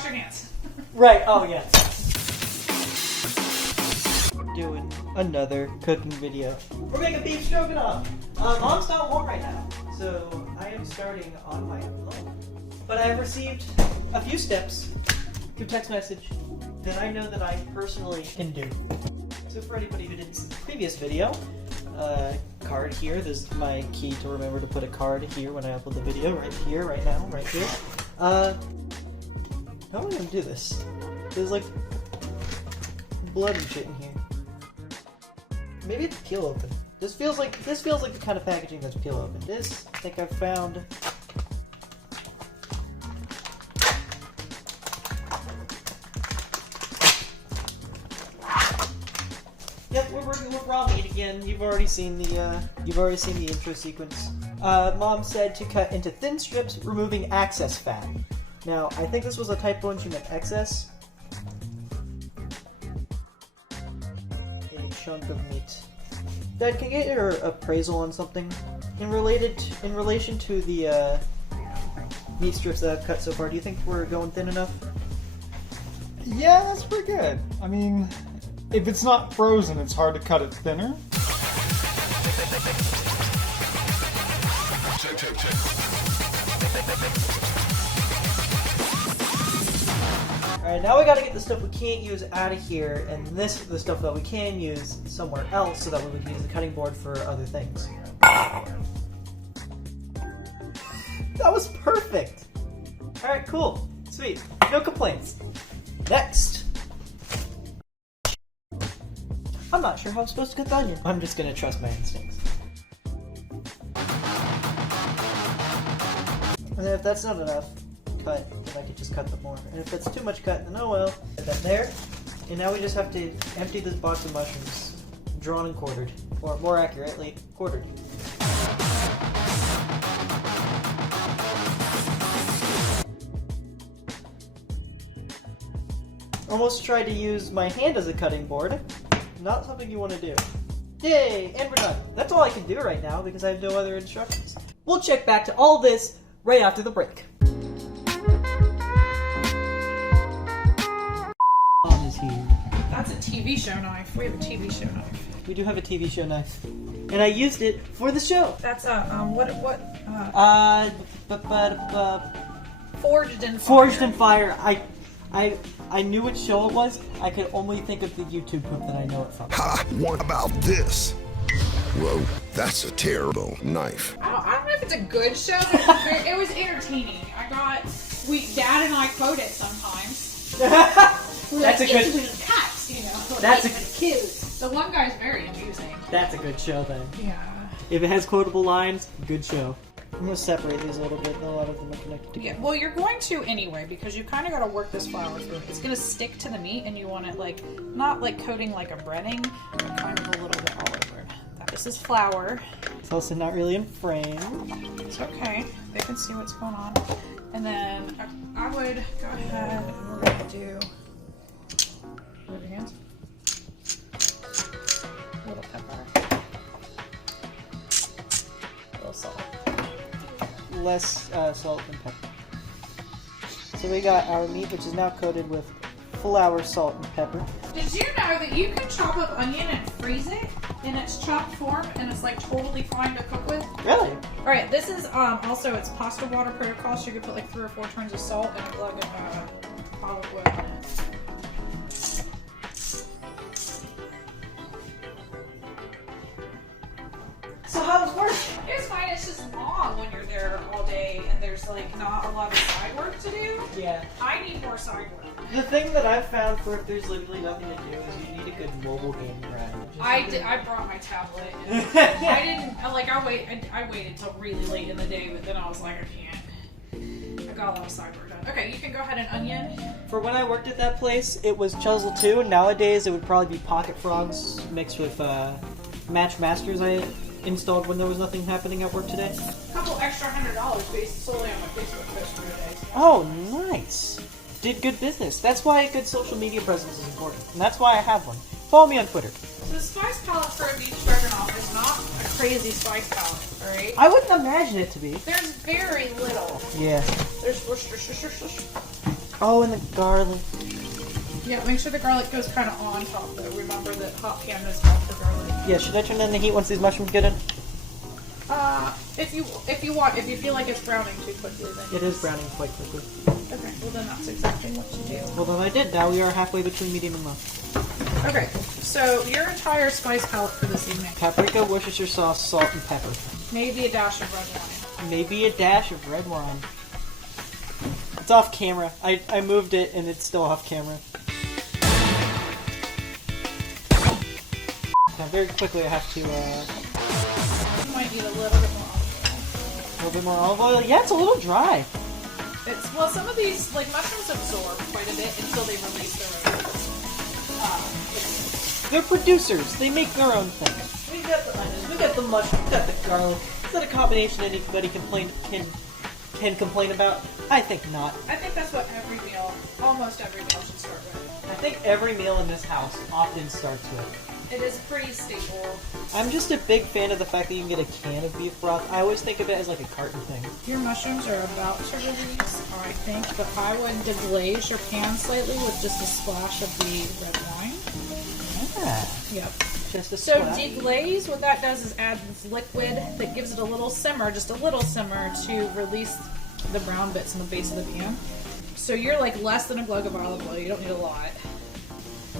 wash your hands. Right, oh yeah. Doing another cooking video. We're making beef stroganoff. Mom's not home right now, so I am starting on my own. But I have received a few steps through text message that I know that I personally can do. So for anybody who didn't see the previous video, card here. This is my key to remember to put a card here when I upload the video. Right here, right now, right here. How am I gonna do this? There's like blood and shit in here. Maybe it's peel open. This feels like the kind of packaging that's peel open. This, I think I found. Yep, we're working with raw meat again. You've already seen the intro sequence. Mom said to cut into thin strips, removing excess fat. Now, I think this was a typo and she meant excess. A chunk of meat. Dad, can I get your appraisal on something? In relation to the meat strips that I've cut so far, do you think we're going thin enough? Yeah, that's pretty good. I mean, if it's not frozen, it's hard to cut it thinner. Alright, now we gotta get the stuff we can't use out of here, and the stuff that we can use somewhere else so that we would use the cutting board for other things. That was perfect! Alright, cool. Sweet. No complaints. Next! I'm not sure how I'm supposed to cut the onion. I'm just gonna trust my instincts. And then if that's not enough cut, then I could just cut them more. And if that's too much cut, then oh well. Put that there. And now we just have to empty this box of mushrooms. Drawn and quartered. Or more accurately, quartered. Almost tried to use my hand as a cutting board. Not something you want to do. Yay! And we're done. That's all I can do right now because I have no other instructions. We'll check back to all this right after the break. Mom is here. That's a TV show knife. We have a TV show knife. We do have a TV show knife. And I used it for the show. That's Forged in Fire. Forged in Fire. I knew what show it was. I could only think of the YouTube clip that I know it from. Ha! What about this? Whoa, that's a terrible knife. I don't know if it's a good show, but it was entertaining. Dad and I quote it sometimes. That's a good. Cats, you know. That's a cute. The one guy's very amusing. That's a good show then. Yeah. If it has quotable lines, good show. I'm gonna separate these a little bit. A lot of them are connected together. Yeah, well, you're going to anyway because you kind of got to work this flour through. It's gonna stick to the meat, and you want it like not like coating like a breading, but kind of a little bit all over. This is flour. It's also not really in frame. It's okay. They can see what's going on. And then I would go ahead and we're gonna do. Move your hands. A little pepper. A little salt. Less salt than pepper. So we got our meat, which is now coated with flour, salt, and pepper. Did you know that you can chop up onion and freeze it in its chopped form, and it's like totally fine to cook with? Really? All right. This is also it's pasta water protocol, so you could put like 3 or 4 turns of salt and a glug of olive oil on it. So how does it work? It's fine. It's just long when you're there all day and there's like not a lot of side work to do. Yeah. I need more side work. The thing that I've found for if there's literally nothing to do is you need a good mobile game pad. I brought my tablet. And I waited till really late in the day, but then I was like, I can't. I got a lot of side work done. Okay, you can go ahead and onion. For when I worked at that place, it was Chuzzle 2. Nowadays, it would probably be Pocket Frogs mixed with Match Masters I installed when there was nothing happening at work today. A couple extra $100 based solely on my Facebook post for today. Oh, nice. Did good business. That's why a good social media presence is important. And that's why I have one. Follow me on Twitter. So the spice palette for a beef stroganoff is not a crazy spice palette, alright? I wouldn't imagine it to be. There's very little. Yeah. There's whoosh, whoosh, whoosh, whoosh, whoosh. Oh, and the garlic. Yeah, make sure the garlic goes kind of on top though. Remember that hot pan is hot for garlic. Yeah, should I turn down the heat once these mushrooms get in? If you want, if you feel like it's browning too quickly, then It is browning quite quickly. Okay, well then that's exactly what to do. Well, then I did. Now we are halfway between medium and low. Okay, so your entire spice palette for this evening. Paprika, Worcestershire sauce, salt, and pepper. Maybe a dash of red wine. Maybe a dash of red wine. It's off camera. I moved it and it's still off camera. Now very quickly I have to, You might need a little bit more olive a little bit more olive oil. Yeah, it's a little dry. oil. Well, some of these, like mushrooms absorb quite a bit until they release their own. They're producers. They make their own things. We got the onions, we got the mushroom, we got the garlic. Is that a combination anybody can complain about? I think not. I think that's what every meal, almost every meal should start with. I think every meal in this house often starts with. It is pretty staple. I'm just a big fan of the fact that you can get a can of beef broth. I always think of it as like a carton thing. Your mushrooms are about to release, I think, but I would deglaze your pan slightly with just a splash of the red wine. Yeah. Yep. Just a So splash. deglaze, what that does is add this liquid that gives it a little simmer, just a little simmer, to release the brown bits in the base of the pan. So you're like less than a glug of olive oil. You don't need a lot.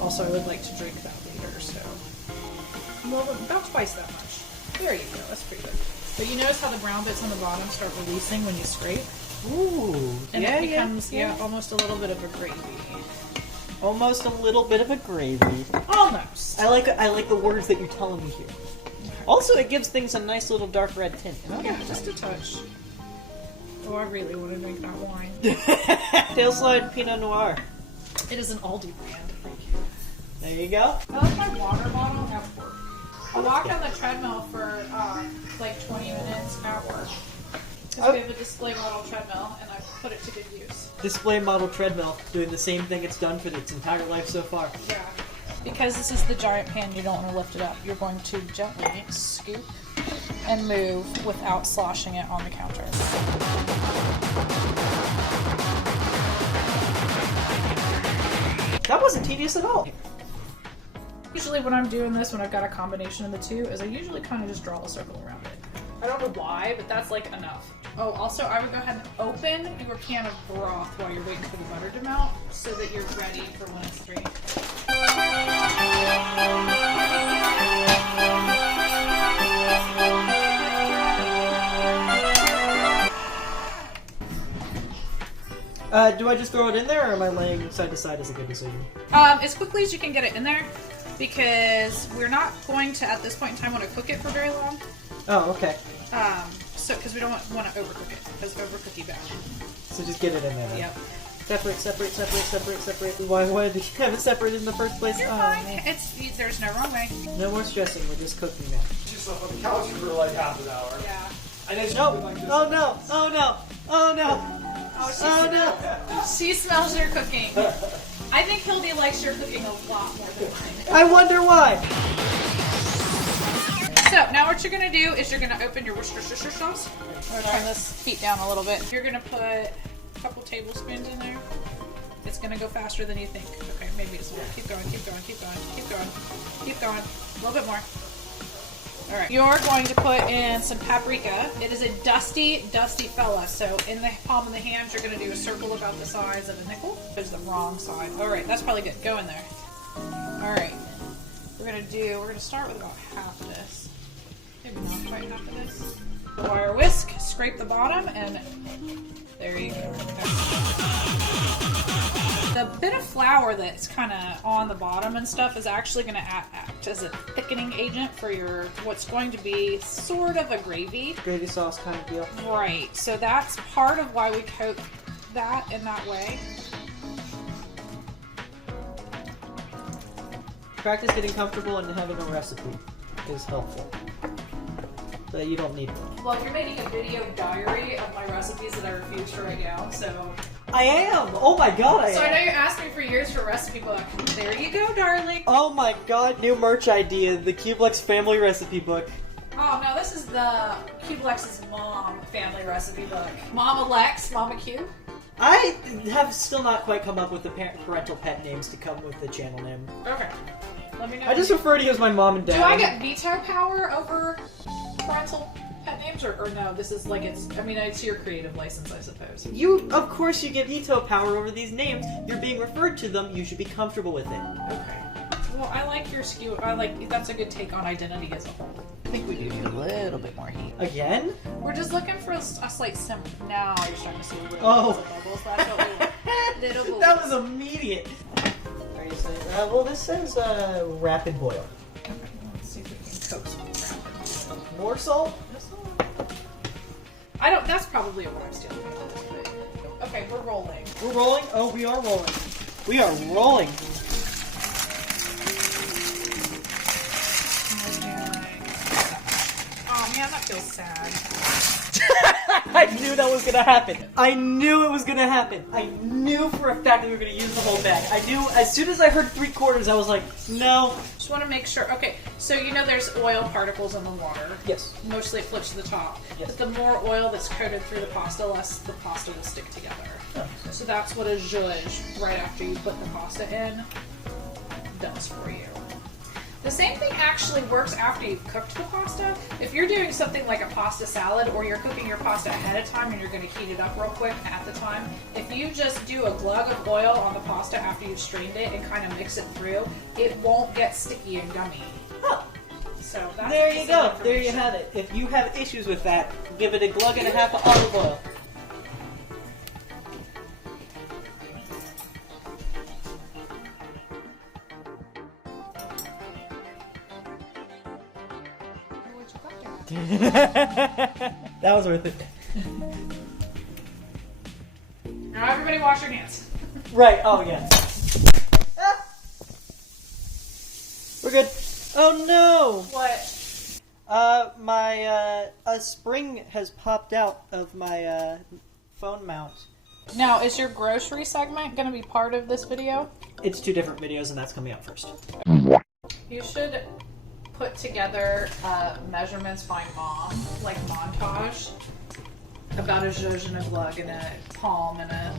Also, I would like to drink that later, so well, about twice that much. There you go. That's pretty good. But you notice how the brown bits on the bottom start releasing when you scrape, Ooh. and yeah, it becomes yeah. almost a little bit of a gravy. Almost a little bit of a gravy. Almost. I like the words that you're telling me here. Also, it gives things a nice little dark red tint. Yeah, just a touch. Oh, I really want to drink that wine. Tailslide Pinot Noir. It is an Aldi brand. There you go. I like my water bottle at work. I walked on the treadmill for like 20 minutes at work. Because we have a display model treadmill, and I put it to good use. Display model treadmill doing the same thing it's done for its entire life so far. Yeah. Because this is the giant pan, you don't want to lift it up. You're going to gently scoop and move without sloshing it on the counter. That wasn't tedious at all. Usually when I'm doing this, when I've got a combination of the two, is I usually kind of just draw a circle around it. I don't know why, but that's like enough. Oh, also I would go ahead and open your can of broth while you're waiting for the butter to melt so that you're ready for when it's drained. Do I just throw it in there, or am I laying side to side is a good decision? As quickly as you can get it in there, because we're not going to, at this point in time, want to cook it for very long. Oh, okay. So, because we don't want to overcook it, because overcookie bad. So just get it in there then. Yep. Separate. Why did you have it separated in the first place? You're Oh, fine. man. There's no wrong way. No more stressing, we're just cooking now. Yourself on the couch for like half an hour. Yeah. And then No! Oh no! Oh no! Oh no! Oh, Oh no! she smells your cooking. I think Hildy likes your cooking a lot more than mine. I wonder why! So, now what you're going to do is you're going to open your Worcestershire sauce. I'm going to turn this heat down a little bit. You're going to put a couple tablespoons in there. It's going to go faster than you think. Okay, maybe it's a little. Keep going. A little bit more. Alright. You're going to put in some paprika. It is a dusty fella. So in the palm of the hand, you're going to do a circle about the size of a nickel. There's the wrong side. Alright, that's probably good. Go in there. Alright. We're going to start with about half of this. Maybe not quite half of this. The wire whisk, scrape the bottom, and there you go. The bit of flour that's kind of on the bottom and stuff is actually going to act as a thickening agent for your what's going to be sort of a gravy. Gravy sauce kind of deal. Right, so that's part of why we coat that in that way. Practice getting comfortable and having a recipe is helpful. So you don't need one. Well, you're making a video diary of my recipes that I refuse to write down, so... I am! Oh my god, I So I am! know you asked me for years for a recipe book. There you go, darling. Oh my god, new merch idea, the Cublex family recipe book. Oh no, this is the Cublex's mom family recipe book. Mama Lex, Mama Q. I have still not quite come up with the parental pet names to come with the channel name. Okay. Let me know. I just refer to you as my mom and dad. Do I get veto power over parental pet names, or no? This is like it's your creative license, I suppose. Of course, you get veto power over these names. You're being referred to them. You should be comfortable with it. Okay. Well, I like your skew. That's a good take on identity as a whole. I think we do need a little bit more heat. Again? We're just looking for a slight simmer. Now you're starting to see a little bubbles. That's what we want. Little bubbles. That was immediate. Are you saying? Well, this says rapid boil. Okay, let's see if we can coax rapid. More salt? That's probably what I'm stealing. Okay, we're rolling. We're rolling? Oh, we are rolling. We are rolling. Oh man, that feels sad. I knew that was gonna happen. I knew it was gonna happen. I knew for a fact that we were gonna use the whole bag. I knew as soon as I heard 3/4, I was like, no. Just want to make sure. Okay, so there's oil particles in the water. Yes. Mostly it flips to the top. Yes. But the more oil that's coated through the pasta, less the pasta will stick together. Oh. So that's what a zhuzh, right after you put the pasta in, does for you. The same thing actually works after you've cooked the pasta. If you're doing something like a pasta salad, or you're cooking your pasta ahead of time and you're going to heat it up real quick at the time, if you just do a glug of oil on the pasta after you've strained it and kind of mix it through, it won't get sticky and gummy. Oh. So that's There you go. There you have it. If you have issues with that, give it a glug and a half of olive oil. That was worth it. Now everybody wash your hands. Right, oh yeah. Ah! We're good. Oh no! What? A spring has popped out of my, phone mount. Now, is your grocery segment going to be part of this video? It's 2 different videos and that's coming out first. You should put together measurements by mom, like montage, about a zhuzh and a glug and a palm and a,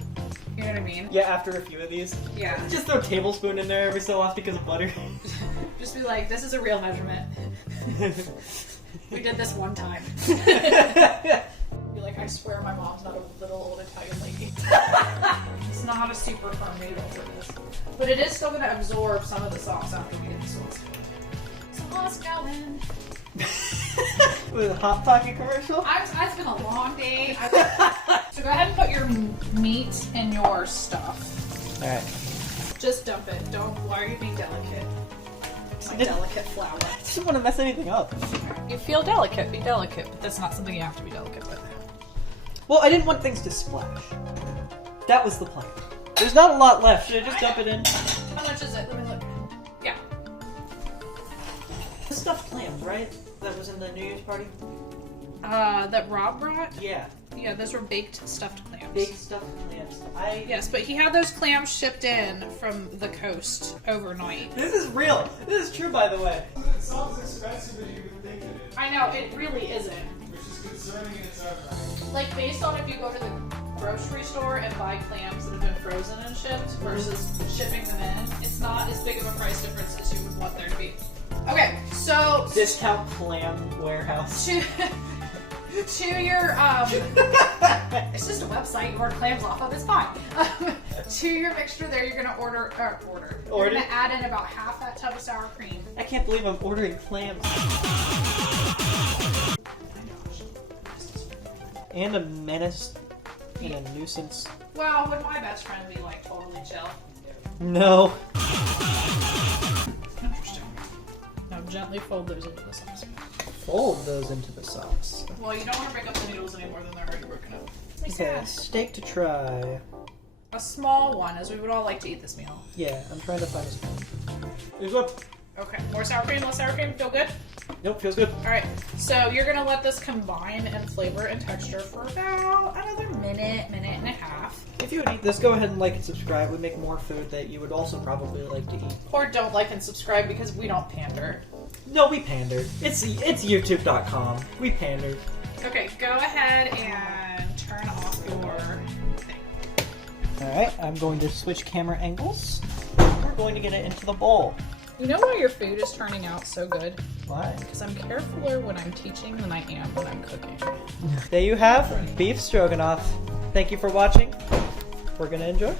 you know what I mean? Yeah, after a few of these. Yeah. Just throw a tablespoon in there every so often because of butter. Just be like, this is a real measurement. We did this one time. Be like, I swear my mom's not a little old Italian lady. It's not a super firm noodle for this. But it is still going to absorb some of the sauce after we get the sauce going. Sauce going. With a Hot Pocket commercial? It's been a long day. So go ahead and put your meat in your stuff. Alright. Just dump it. Why are you being delicate? My delicate flour. I just don't want to mess anything up. You feel delicate, be delicate, but that's not something you have to be delicate with. Well, I didn't want things to splash. That was the plan. There's not a lot left. Should I just dump it in? How much is it? Let me look. Yeah. The stuffed clams, right? That was in the New Year's party? That Rob brought? Yeah. Yeah, those were baked stuffed clams. Big stuffed clams. Yes, but he had those clams shipped in from the coast overnight. This is real. This is true, by the way. It sounds expensive as you would think it is, I know, it really isn't. which is concerning in its own right. Like, based on if you go to the grocery store and buy clams that have been frozen and shipped versus shipping them in, it's not as big of a price difference as you would want there to be. Okay, so... Discount clam warehouse. To your, it's just a website you order clams off of, it's fine. To your mixture there, you're gonna order. You're gonna add in about half that tub of sour cream. I can't believe I'm ordering clams. And a menace and a nuisance. Well, would my best friend be like totally chill? No. Interesting. Now gently fold those into the sauce. Fold those into the sauce. Well, you don't want to break up the noodles anymore than they're already broken up. Okay, steak to try. A small one, as we would all like to eat this meal. Yeah, I'm trying to find a spoon. Here's one. Okay, more sour cream, less sour cream, feel good? Nope, feels good. Alright, so you're gonna let this combine in flavor and texture for about another minute and a half. If you would eat this, go ahead and like and subscribe. We make more food that you would also probably like to eat. Or don't like and subscribe because we don't pander. No, we pandered. It's youtube.com. We pandered. Okay, go ahead and turn off your thing. Alright, I'm going to switch camera angles. We're going to get it into the bowl. You know why your food is turning out so good? Why? Because I'm carefuler when I'm teaching than I am when I'm cooking. There you have beef stroganoff. Thank you for watching. We're gonna enjoy.